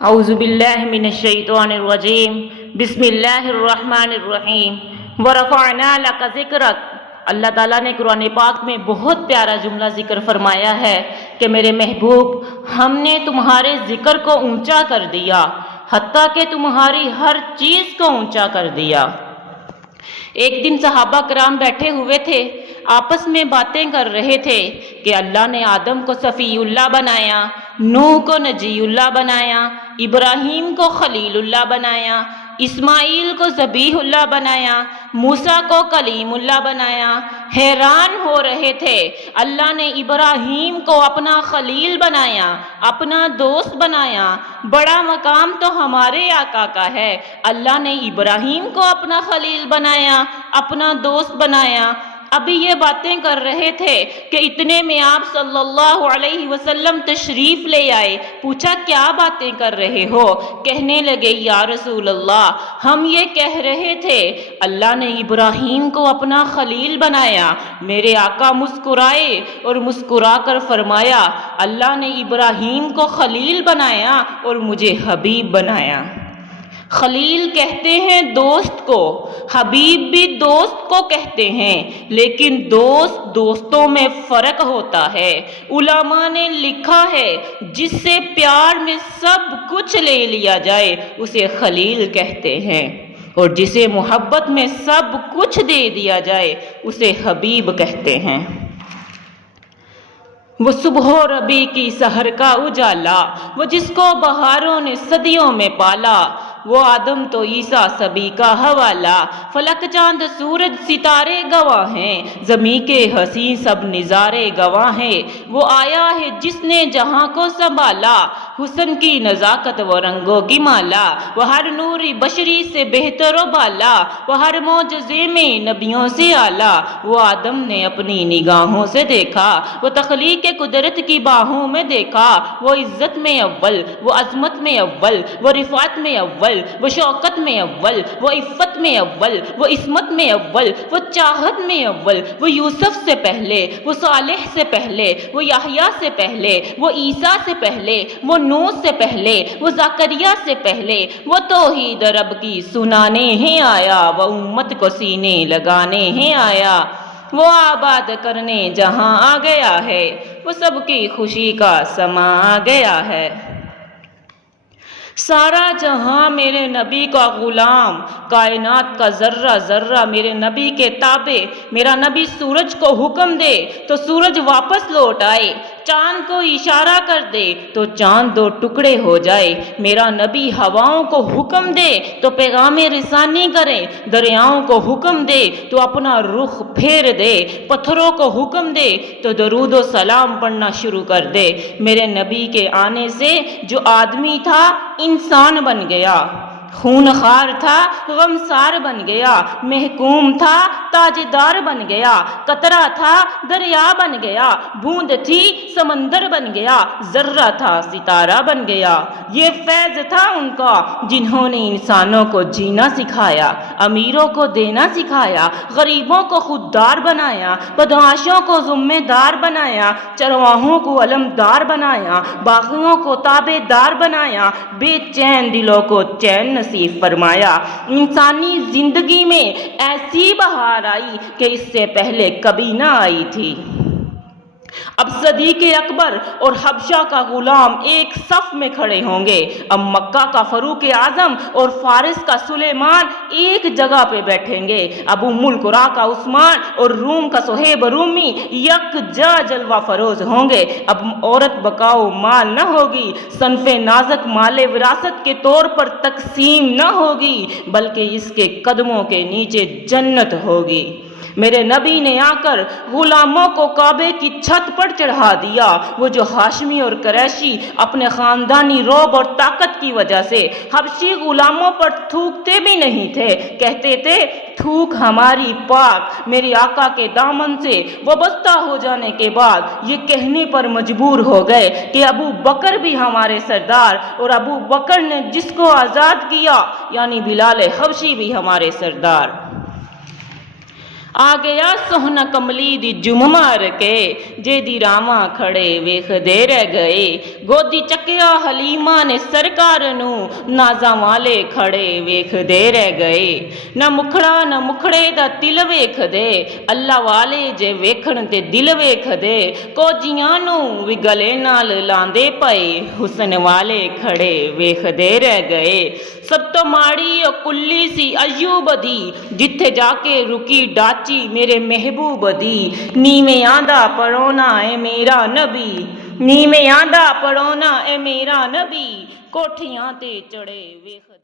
اعوذ باللہ من الشیطان الرجیم بسم اللہ الرحمن الرحیم ورفعنا لک ذکرک۔ اللہ تعالیٰ نے قرآن پاک میں بہت پیارا جملہ ذکر فرمایا ہے کہ میرے محبوب ہم نے تمہارے ذکر کو اونچا کر دیا، حتیٰ کہ تمہاری ہر چیز کو اونچا کر دیا۔ ایک دن صحابہ کرام بیٹھے ہوئے تھے، آپس میں باتیں کر رہے تھے کہ اللہ نے آدم کو صفی اللہ بنایا، نوح کو نجی اللہ بنایا، ابراہیم کو خلیل اللہ بنایا، اسماعیل کو ذبیح اللہ بنایا، موسیٰ کو کلیم اللہ بنایا۔ حیران ہو رہے تھے، اللہ نے ابراہیم کو اپنا خلیل بنایا، اپنا دوست بنایا، بڑا مقام تو ہمارے آقا کا ہے، اللہ نے ابراہیم کو اپنا خلیل بنایا، اپنا دوست بنایا۔ ابھی یہ باتیں کر رہے تھے کہ اتنے میں آپ صلی اللہ علیہ وسلم تشریف لے آئے۔ پوچھا کیا باتیں کر رہے ہو؟ کہنے لگے یا رسول اللہ ہم یہ کہہ رہے تھے اللہ نے ابراہیم کو اپنا خلیل بنایا۔ میرے آقا مسکرائے اور مسکرا کر فرمایا اللہ نے ابراہیم کو خلیل بنایا اور مجھے حبیب بنایا۔ خلیل کہتے ہیں دوست کو، حبیب بھی دوست کو کہتے ہیں، لیکن دوستوں میں فرق ہوتا ہے۔ علماء نے لکھا ہے جس سے پیار میں سب کچھ لے لیا جائے اسے خلیل کہتے ہیں، اور جسے محبت میں سب کچھ دے دیا جائے اسے حبیب کہتے ہیں۔ وہ صبح و ربیع کی سحر کا اجالا، وہ جس کو بہاروں نے صدیوں میں پالا، وہ آدم تو عیسیٰ سبھی کا حوالہ۔ فلک چاند سورج ستارے گواہ ہیں، زمیں کے حسین سب نظارے گواہ ہیں۔ وہ آیا ہے جس نے جہاں کو سنبھالا، حسن کی نزاکت و رنگوں کی مالا۔ وہ ہر نوری بشری سے بہتر و بالا، وہ ہر معجزے میں نبیوں سے اعلیٰ۔ وہ آدم نے اپنی نگاہوں سے دیکھا، وہ تخلیق قدرت کی باہوں میں دیکھا۔ وہ عزت میں اول، وہ عظمت میں اول، وہ رفعت میں اول، وہ شوکت میں اول، وہ عفت میں اول، وہ عصمت میں اول، وہ چاہت میں اول۔ وہ یوسف سے پہلے، وہ صالح سے پہلے، وہ یحییٰ سے پہلے، وہ عیسیٰ سے پہلے، وہ نوح سے پہلے، وہ زکریا سے پہلے۔ وہ توحید رب کی سنانے ہیں آیا، وہ امت کو سینے لگانے ہیں آیا۔ وہ آباد کرنے جہاں آ گیا ہے، وہ سب کی خوشی کا سما آ گیا ہے۔ سارا جہاں میرے نبی کا غلام، کائنات کا ذرہ ذرہ میرے نبی کے تابع۔ میرا نبی سورج کو حکم دے تو سورج واپس لوٹ آئے، چاند کو اشارہ کر دے تو چاند دو ٹکڑے ہو جائے۔ میرا نبی ہواؤں کو حکم دے تو پیغام رسانی کرے، دریاؤں کو حکم دے تو اپنا رخ پھیر دے، پتھروں کو حکم دے تو درود و سلام پڑھنا شروع کر دے۔ میرے نبی کے آنے سے جو آدمی تھا انسان بن گیا، خونخوار تھا غمسار بن گیا، محکوم تھا تاجدار بن گیا، قطرہ تھا دریا بن گیا، بوند تھی سمندر بن گیا، ذرہ تھا ستارہ بن گیا۔ یہ فیض تھا ان کا جنہوں نے انسانوں کو جینا سکھایا، امیروں کو دینا سکھایا، غریبوں کو خوددار بنایا، بدمعاشوں کو ذمہ دار بنایا، چرواہوں کو علمدار بنایا، باغیوں کو تابع دار بنایا، بے چین دلوں کو چین نصیب فرمایا۔ انسانی زندگی میں ایسی بہار آئی کہ اس سے پہلے کبھی نہ آئی تھی۔ اب صدیق اکبر اور حبشہ کا غلام ایک صف میں کھڑے ہوں گے۔ اب مکہ کا فاروق اعظم اور فارس کا سلیمان ایک جگہ پہ بیٹھیں گے۔ اب ام القریٰ کا عثمان اور روم کا صہیب رومی یکجا جلوہ فروز ہوں گے۔ اب عورت بکاؤ مال نہ ہوگی، صنف نازک مال وراثت کے طور پر تقسیم نہ ہوگی، بلکہ اس کے قدموں کے نیچے جنت ہوگی۔ میرے نبی نے آ کر غلاموں کو کعبے کی چھت پر چڑھا دیا۔ وہ جو ہاشمی اور قریشی اپنے خاندانی رعب اور طاقت کی وجہ سے حبشی غلاموں پر تھوکتے بھی نہیں تھے، کہتے تھے تھوک ہماری پاک، میرے آقا کے دامن سے وابستہ ہو جانے کے بعد یہ کہنے پر مجبور ہو گئے کہ ابو بکر بھی ہمارے سردار، اور ابو بکر نے جس کو آزاد کیا یعنی بلال حبشی بھی ہمارے سردار۔ ਆ ਗਿਆ ਸੋਹਣਾ ਕਮਲੀ ਦੀ ਜੁਮ ਮਾਰ ਕੇ, ਜਿਹਦੀ ਰਾਵਾਂ ਖੜੇ ਵੇਖਦੇ ਰਹਿ ਗਏ। ਗੋਦੀ ਚੱਕਿਆ ਹਲੀਮਾ ਨੇ ਸਰਕਾਰ ਨੂੰ, ਨਾਜ਼ਾਂ ਵਾਲੇ ਖੜੇ ਵੇਖਦੇ ਰਹਿ ਗਏ। ਨਾ ਮੁਖੜਾ ਨਾ ਮੁਖੜੇ ਦਾ ਤਿਲ ਵੇਖਦੇ, ਅੱਲਾ ਵਾਲੇ ਜੇ ਵੇਖਣ ਤੇ ਦਿਲ ਵੇਖਦੇ। ਕੋਜੀਆਂ ਨੂੰ ਵੀ ਗਲੇ ਨਾਲ ਲਾਂਦੇ ਪਏ, ਹੁਸਨ ਵਾਲੇ ਖੜੇ ਵੇਖਦੇ ਰਹਿ ਗਏ। ਸਭ ਤੋਂ ਮਾੜੀ ਉਹ ਕੁੱਲੀ ਸੀ ਅਯੂਬ ਦੀ, ਜਿੱਥੇ ਜਾ ਕੇ ਰੁਕੀ ਡਾਚੀ ਮੇਰੇ ਮਹਿਬੂਬ ਦੀ। ਨੀਵਿਆਂ ਦਾ ਪਰੋਣਾ ਏ ਮੇਰਾ ਨਬੀ, ਨੀਵਿਆਂ ਦਾ ਪਰੋਣਾ ਏ ਮੇਰਾ ਨਬੀ, ਕੋਠੀਆਂ ਤੇ ਚੜੇ ਵੇਖਦੇ।